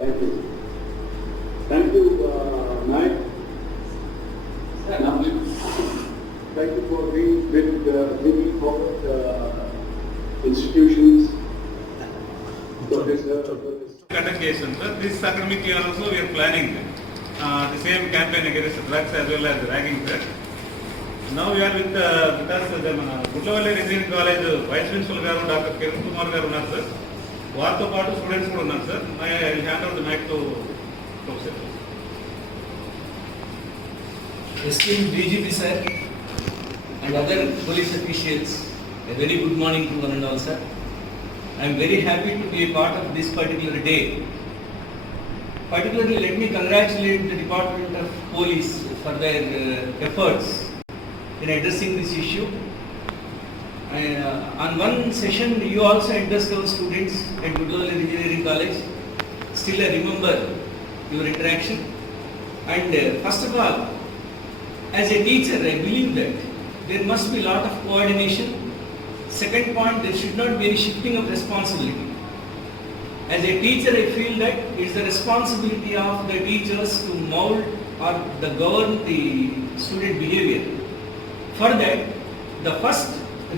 Thank you. Thank you, Mike. Thank you for being with bringing forward institutions. Conduct this academic year also we are planning the same campaign against drugs as well as ragging. Now we are with because the Gudlavalli Engineering College Vice Principal Garu Dr. Kiran Kumar Garu unnaru sir. వారితో పాటు students కూడా ఉన్నారు sir. I hand over the mic to professor. Esteemed DGP sir and other police officials, a very good morning to one and all sir. I am very happy to be a part of this particular day. Particularly let me congratulate the Department of Police for their efforts in addressing this issue. On one session you also addressed our students at Gudlavalli Engineering College. Still I remember your interaction. And first of all, as a teacher I believe that there must be a lot of coordination. Second point, there should not be any shifting of responsibility. As a teacher I feel that it is the responsibility of the teachers to mold or govern the student behavior. For that, the first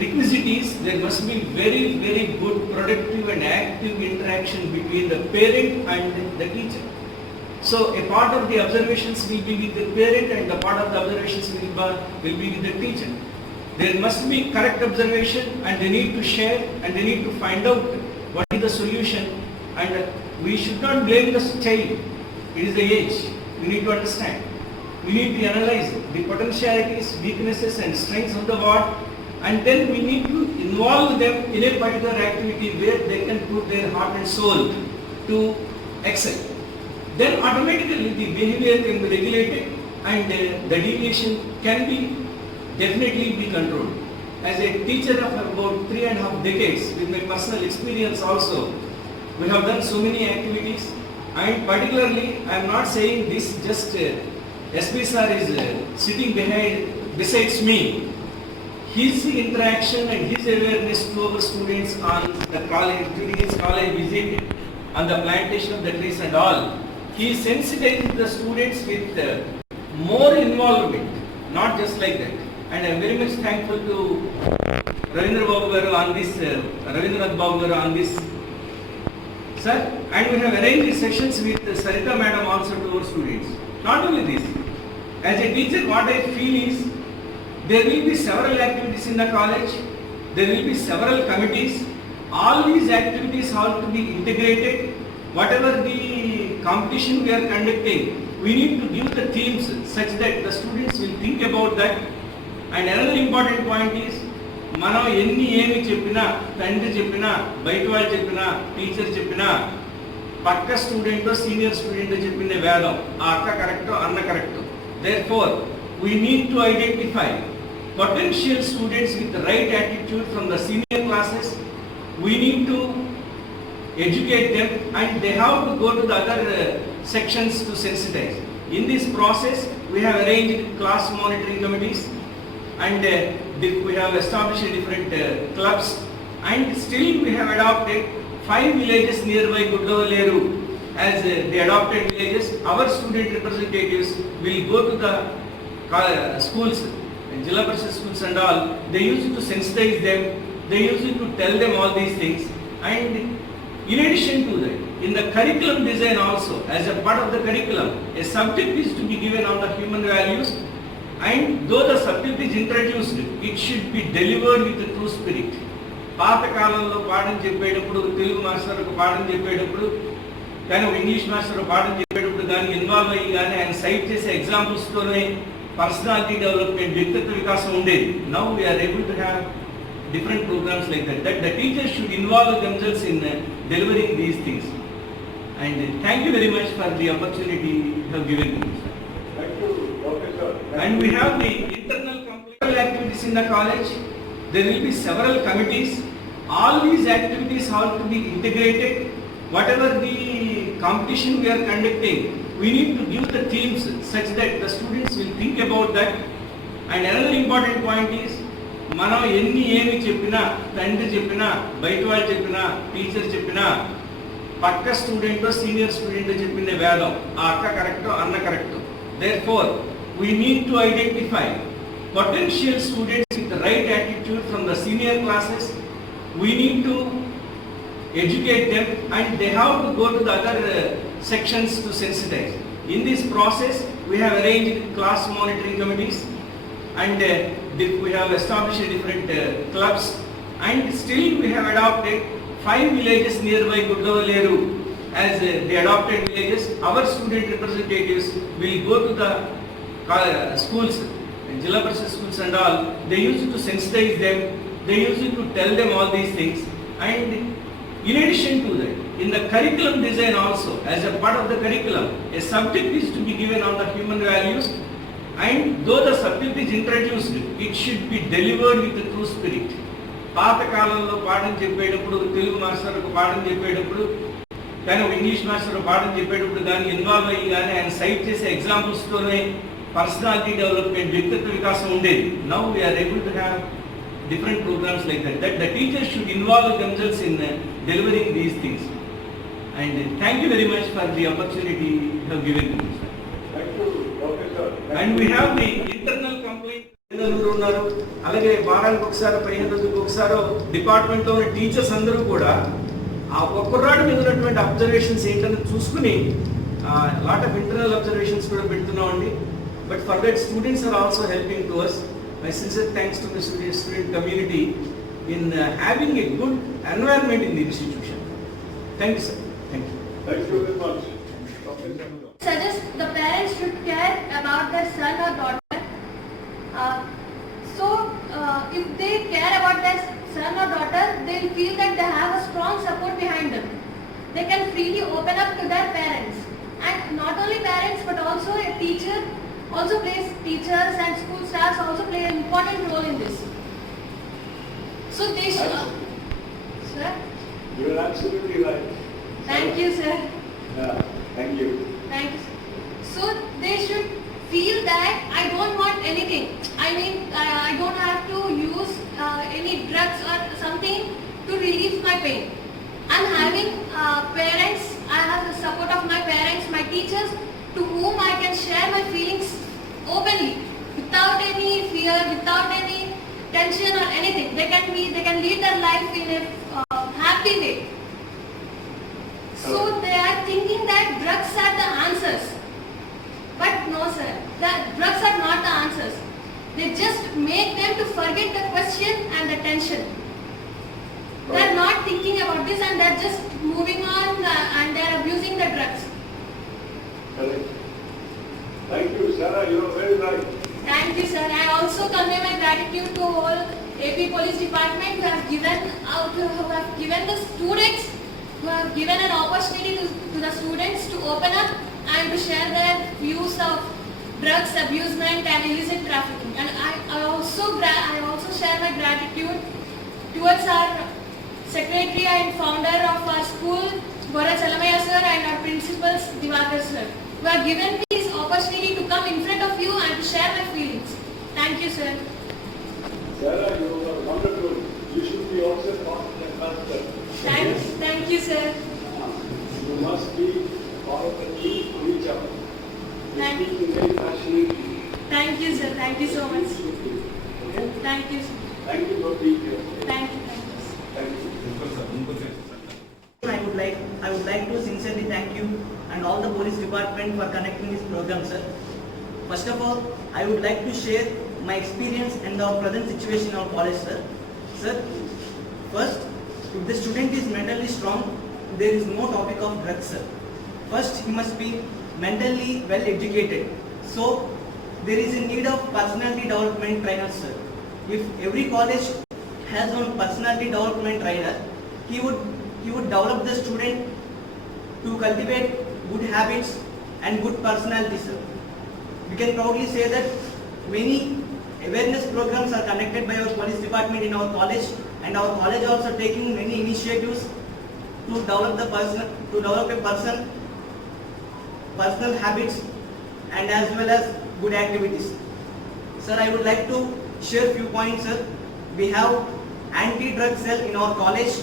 requisite is there must be very, very good productive and active interaction between the parent and the teacher. So a part of the observations will be with the parent and a part of the observations will be with the teacher. There must be correct observation and they need to share and they need to find out what is the solution, and we should not blame the child. It is the age. We need to understand. We need to analyze the potentialities, weaknesses and strengths of the ward, and then we need to involve them in a particular activity where they can put their heart and soul to excel. Then automatically the behavior can be regulated and the deviation can be definitely be controlled. As a teacher of about 3.5 decades, with my personal experience also, we have done so many activities, and particularly I am not saying this just SB sir is sitting besides me. His interaction and his awareness to our students on the college, during his college visit, on the plantation of the trees and all, he sensitized the students with more involvement, not just like that. And I am very much thankful to Ravindranath Babu Garu on this, sir. And we have arranged sessions with Sarita Madam also to our students. Not only this, as a teacher, what I feel is there will be several activities in the college. There will be several committees. All these activities have to be integrated. Whatever the competition we are conducting, we need to give the themes such that the students will think about that. And another important point is, మనం ఎన్ని ఏమి చెప్పినా, తండ్రి చెప్పినా, బయట వాళ్ళు చెప్పినా, teacher చెప్పినా, పక్క స్టూడెంట్ సీనియర్ స్టూడెంట్ చెప్పిన వేదం ఆ అక్క కరెక్టో అన్న కరెక్టో. Therefore, we need to identify potential students with the right attitude from the senior classes. We need to educate them and they have to go to the other sections to sensitize. In this process, we have arranged class monitoring committees and we have established different clubs, and still we have adopted 5 villages nearby Gudlavalli as the adopted villages. Our student representatives will go to the schools, Jilla Parishad schools and all. They used to sensitize them, they used to tell them all these things. And in addition to that, in the curriculum design also, as a part of the curriculum, a subject is to be given on the human values, and though the subject is introduced, it should be delivered with the true spirit. పాత కాలంలో పాఠం చెప్పేటప్పుడు Telugu master ఒక పాఠం చెప్పేటప్పుడు కానీ ఒక English master ఒక పాఠం చెప్పేటప్పుడు కానీ ఇన్వాల్వ్ అయ్యి కానీ ఆయన సైట్ చేసే ఎగ్జాంపుల్స్తోనే పర్సనాలిటీ డెవలప్మెంట్, వ్యక్తిత్వ వికాసం ఉండేది. Now we are able to have different programs like that the teachers should involve themselves in delivering these things. And thank you very much for the opportunity you have given me. Thank you, Professor. And we have the internal compliance activities in the college. There will be several committees. All these activities have to be integrated. Whatever the competition we are conducting, we need to give the themes such that the students will think about that. And another important point is, మనం ఎన్ని ఏమి చెప్పినా, తండ్రి చెప్పినా, బయట వాళ్ళు చెప్పినా, teacher చెప్పినా, పక్క స్టూడెంట్ సీనియర్ స్టూడెంట్ చెప్పిందే వేదం, ఆ అక్క కరెక్ట్ అన్న correct. Therefore, we need to identify potential students with the right attitude from the senior classes. We need to educate them and they have to go to the other sections to sensitize. In this process, we have arranged class monitoring committees and we have established different clubs, and still we have adopted 5 villages nearby Gudavaleru as the adopted villages. Our student representatives will go to the schools, Jilla Parishad schools and all. They used to sensitize them, they used to tell them all these things. And in addition to that, in the curriculum design also, as a part of the curriculum, a subject is to be given on the human values, and though the subject is introduced, it should be delivered with the true spirit. పాత కాలంలో పాఠం చెప్పేటప్పుడు తెలుగు మాస్టర్కు పాఠం చెప్పేటప్పుడు కానీ English master పాఠం చెప్పేటప్పుడు దాన్ని ఇన్వాల్వ్ అయ్యి కానీ ఆయన సైట్ చేసే ఎగ్జాంపుల్స్తోనే పర్సనాలిటీ డెవలప్మెంట్, వ్యక్తిత్వ వికాసం ఉండేది. Now we are able to have different programs like that the teachers should involve themselves in delivering these things. And thank you very much for the opportunity you have given to me, sir. Thank you, Professor. And we have the internal complaint ఉన్నారు. అలాగే వారానికి ఒకసారి 15 రోజులకు ఒకసారి department లో ఉన్న teachers అందరూ కూడా ఆ ఒక్కరాడు మీద ఉన్నటువంటి అబ్జర్వేషన్స్ ఏంటని చూసుకుని లాట్ ఆఫ్ ఇంటర్నల్ అబ్జర్వేషన్స్ కూడా పెడుతున్నామండి. But for that students are also helping to us. My sincere thanks to the student community in having a good environment in the institution. Thank you, sir. Thank you. Thank you very much. Professor. Suggest the parents should care about their son or daughter. If they care about their son or daughter, they'll feel that they have a strong support behind them. They can freely open up to their parents. And not only parents, but also a teacher also plays, teachers and school staffs also play an important role in this. So they should... Sir? You are absolutely right. Thank you, sir. Yeah, thank you. Thank you. So they should feel that I don't want anything. I mean, I don't have to use any drugs or something to relieve my pain. I'm having parents, I have the support of my parents, my teachers, to whom I can share my feelings openly, without any fear, without any tension or anything. They can lead their life in a happy way. So they are thinking that drugs are the answers. But no, sir, the drugs are not the answers. They just make them to forget the question and the tension. They are not thinking about this and they are just moving on and they are abusing the drugs. Correct. Thank you, Sarah. You are very right. Thank you, sir. I also convey my gratitude to all AP Police Department who have given the students, who have given an opportunity to the students to open up and to share their views of drugs abusement and illicit trafficking. And I also share my gratitude towards our secretary and founder of our school, Gora Chalamaya sir, and our principals, Divakar sir, who have given me this opportunity to come in front of you and to share my feelings. Thank you, sir. Sarah, you are wonderful. You should be also part of the culture. Thank you, sir. You must be part of the team to reach out. You Thank speak very passionately. Thank you, sir. Thank you so much. Okay? Thank you, sir. Thank you for being here. Thank you, sir. Thank you. I would like to sincerely thank you and all the police department for conducting this program, sir. First of all, I would like to share my experience and our present situation in our college, sir. Sir, first, if the student is mentally strong, there is no topic of drugs, sir. First, he must be mentally well educated. So, there is a need of personality development trainers, sir. If every college has one personality development trainer, he would develop the student to cultivate good habits and good personality, sir. We can proudly say that many awareness programs are conducted by our police department in our college, and our college also taking many initiatives to develop a personal habits and as well as good activities. Sir, I would like to share few points, sir. We have anti-drug cell in our college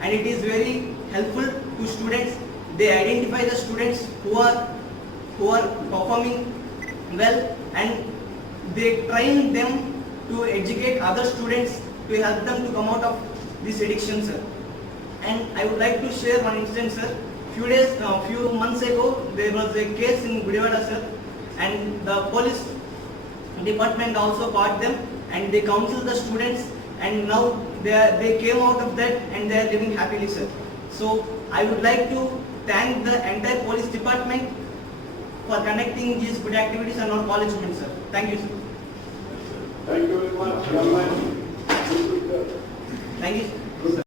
and it is very helpful to students they identify the students who are performing well, and they train them to educate other students to help them to come out of this addiction, sir. And I would like to share one instance, sir. Few months ago, there was a case in Gudivada, sir, and the police department also caught them, and they counseled the students, and now they came out of that and they are living happily, sir. So I would like to thank the entire police department for conducting these good activities in our college, sir. Thank you, sir. Thank you very much, young man. Thank you.